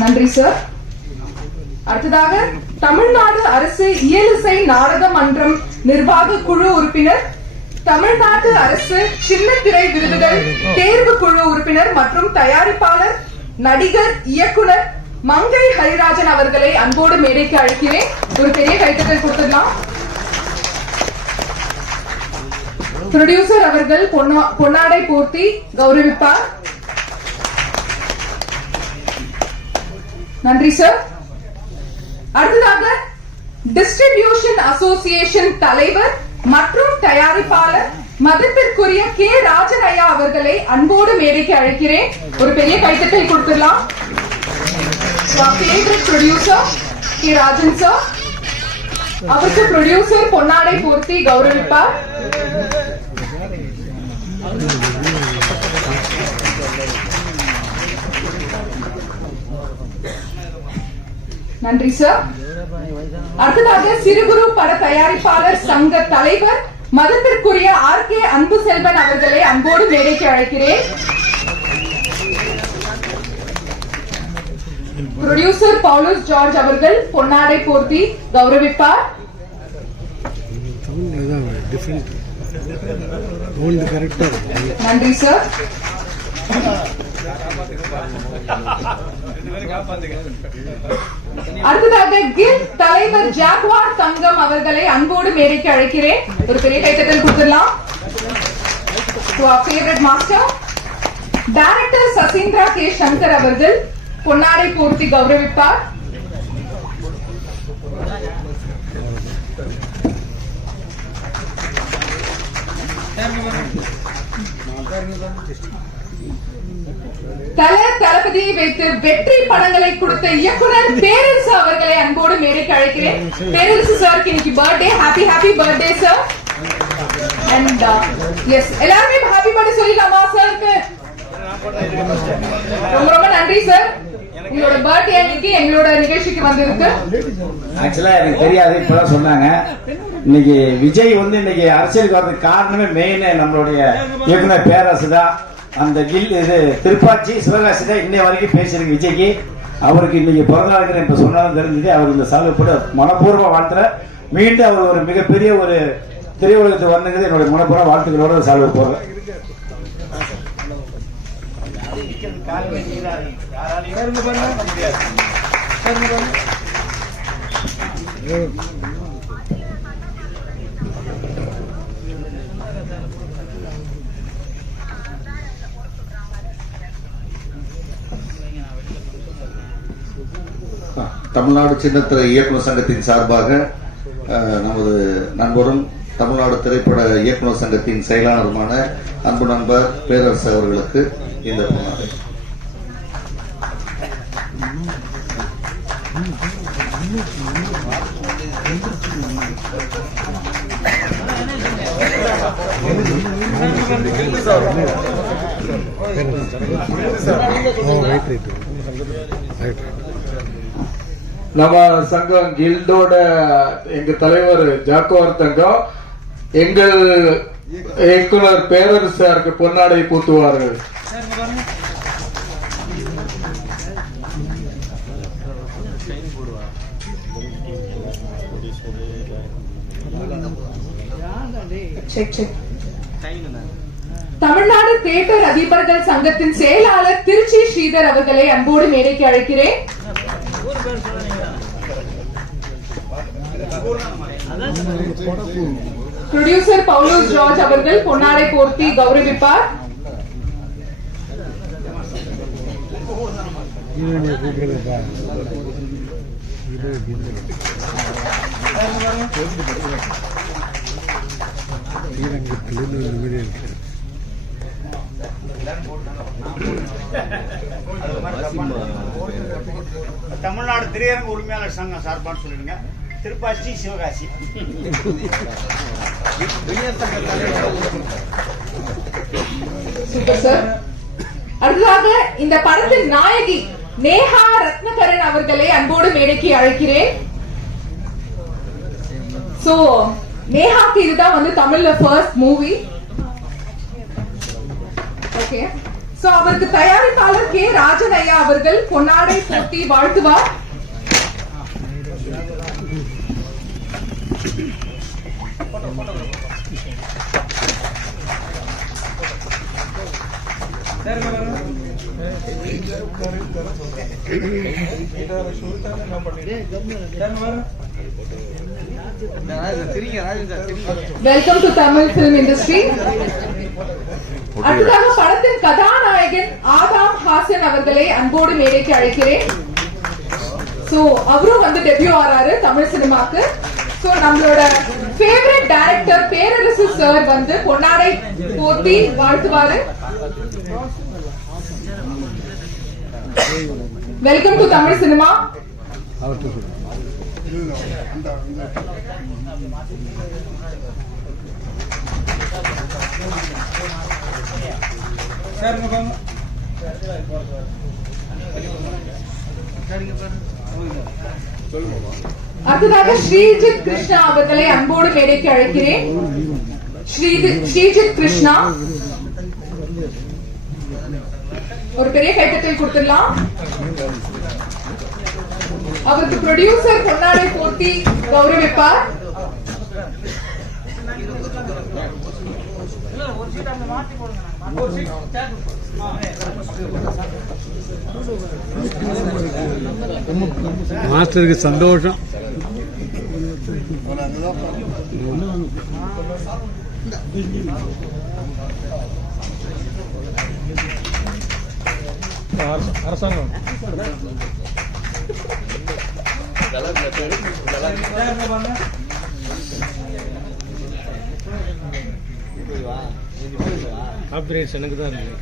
நன்றி சார். அடுத்ததாக தமிழ்நாடு அரசு இயலிசை நாடக மன்றம் நிர்வாக குழு உறுப்பினர், தமிழ்நாடு அரசு சின்னத்திரை விருதுகள் தேர்வு குழு உறுப்பினர் மற்றும் தயாரிப்பாளர், நடிகர், இயக்குனர் மங்கை ஹரிராஜன் அவர்களை அன்போடு மேடைக்கு அழைக்கிறேன். ஒரு பெரிய கைத்தட்டல் கொடுத்துடலாம். ப்ரொடியூசர் அவர்கள் பொன்னாடை போர்த்தி கௌரவிப்பார். நன்றி சார். அடுத்ததாக டிஸ்ட்ரிபியூஷன் அசோசியேஷன் தலைவர் மற்றும் தயாரிப்பாளர் மதிப்பிற்குரிய கே ராஜன் ஐயா அவர்களை அன்போடு மேடைக்கு அழைக்கிறேன். ஒரு பெரிய கைத்தட்டல் கொடுத்துடலாம். ப்ரொடியூசர் கே ராஜன் சார், அவருக்கு ப்ரொடியூசர் பொன்னாடை போர்த்தி கௌரவிப்பார். நன்றி சார். அடுத்ததாக சிறு குறு பட தயாரிப்பாளர் சங்க தலைவர் மதத்திற்குரிய ஆர் கே அன்பு செல்வன் அவர்களை அன்போடு மேடைக்கு அழைக்கிறேன். ப்ரொடியூசர் பவுலஸ் ஜார்ஜ் அவர்கள் பொன்னாடை போர்த்தி கௌரவிப்பார். நன்றி சார். அடுத்ததாக கில் தலைவர் ஜாக்வார் தங்கம் அவர்களை அன்போடு மேடைக்கு அழைக்கிறேன். ஒரு பெரிய கைத்தட்டல் கொடுத்துடலாம். மாஸ்டர் டைரக்டர் சசீந்திரா கே சங்கர் அவர்கள் பொன்னாடை போர்த்தி கௌரவிப்பார். தளபதியை வைத்து வெற்றி படங்களை கொடுத்த இயக்குனர் பேரரசு அவர்களை அன்போடு மேடைக்கு அழைக்கிறேன். பேரரசு சார் இன்னைக்கு birthday. Happy happy birthday sir. And yes, எல்லாருமே ஹாப்பி பர்த்டே சொல்லிடலாமா சாருக்கு? ரொம்ப ரொம்ப நன்றி சார். உங்களோட பர்த்டே அன்னைக்கு எங்களோட நிகழ்ச்சிக்கு வந்திருக்கு. ஆக்சுவலா எனக்கு தெரியாது, இப்பதான் சொன்னாங்க. இன்னைக்கு விஜய் இன்னைக்கு அரசியலுக்கு வர்றதுக்கு காரணமே மெயின் நம்மளுடைய இயக்குனர் பேரரசு தான். அந்த கில் இது திருப்பாச்சி சிவகாசி தான் இன்னைய வரைக்கும் பேசியிருக்கு விஜய்க்கு. அவருக்கு இன்னைக்கு பிறந்த நாளுக்கு இப்ப சொன்னாலும் தெரிஞ்சது. அவர் இந்த சாலை போட்டு மனப்பூர்வ வாழ்த்துற. மீண்டும் அவர் ஒரு மிகப்பெரிய ஒரு திரையுலகத்துக்கு வந்துங்கிறது என்னுடைய மனப்பூர்வ வாழ்த்துக்களோட சாலை போடுறேன். தமிழ்நாடு சின்னத்திரை இயக்குநர் சங்கத்தின் சார்பாக நமது நண்பரும் தமிழ்நாடு திரைப்பட இயக்குநர் சங்கத்தின் செயலாளருமான அன்பு நண்பர் பேரரசு அவர்களுக்கு இந்த பொன்னாடை. நம்ம சங்கம் கில்டோட எங்க தலைவர் ஜாக்குவார் தங்கம் எங்கள் இயக்குனர் பேரரசாருக்கு பொன்னாடை பூத்துவார்கள். தமிழ்நாடு தியேட்டர் அதிபர்கள் சங்கத்தின் செயலாளர் திருச்சி ஸ்ரீதர் அவர்களை அன்போடு மேடைக்கு அழைக்கிறேன். ப்ரொடியூசர் பவுலஸ் ஜார்ஜ் அவர்கள் பொன்னாடை போர்த்தி கௌரவிப்பார். தமிழ்நாடு திரையரங்கு உரிமையாளர் சங்கம் சார்பான்னு சொல்லிடுங்க. திருப்பாச்சி சிவகாசி. Super sir. அடுத்ததாக இந்த படத்தின் நாயகி நேஹா ரத்னகரன் அவர்களை அன்போடு மேடைக்கு அழைக்கிறேன். சோ நேஹாக்கு இதுதான் தமிழ்ல ஃபர்ஸ்ட் மூவி. ஓகே, சோ அவருக்கு தயாரிப்பாளர் கே ராஜன் ஐயா அவர்கள் பொன்னாடை போட்டி வாழ்த்துவார். Welcome to Tamil film industry. அடுத்ததாக படத்தின் கதாநாயகன் ஆதாம் ஹாசன் அவர்களை அன்போடு மேடைக்கு அழைக்கிறேன். சோ அவரும் வந்து டெபியூ ஆறாரு தமிழ் சினிமாக்கு. சோ நம்மளோட ஃபேவரட் டைரக்டர் பேரரசு சார் வந்து பொன்னாடை போட்டி வாழ்த்துவாரு. Welcome to Tamil cinema. அடுத்ததாக ஸ்ரீஜித் கிருஷ்ணா அவர்களை அன்போடு மேடைக்கு அழைக்கிறேன். ஸ்ரீஜித் கிருஷ்ணா, ஒரு பெரிய கைத்தட்டல் கொடுத்துடலாம். அவருக்கு ப்ரொடியூசர் பொன்னாடை போட்டி கௌரவிப்பார். மாஸ்டருக்கு சந்தோஷம். அரசாங்கம் ஆப்ரேஷனுக்கு தான் இருக்கு.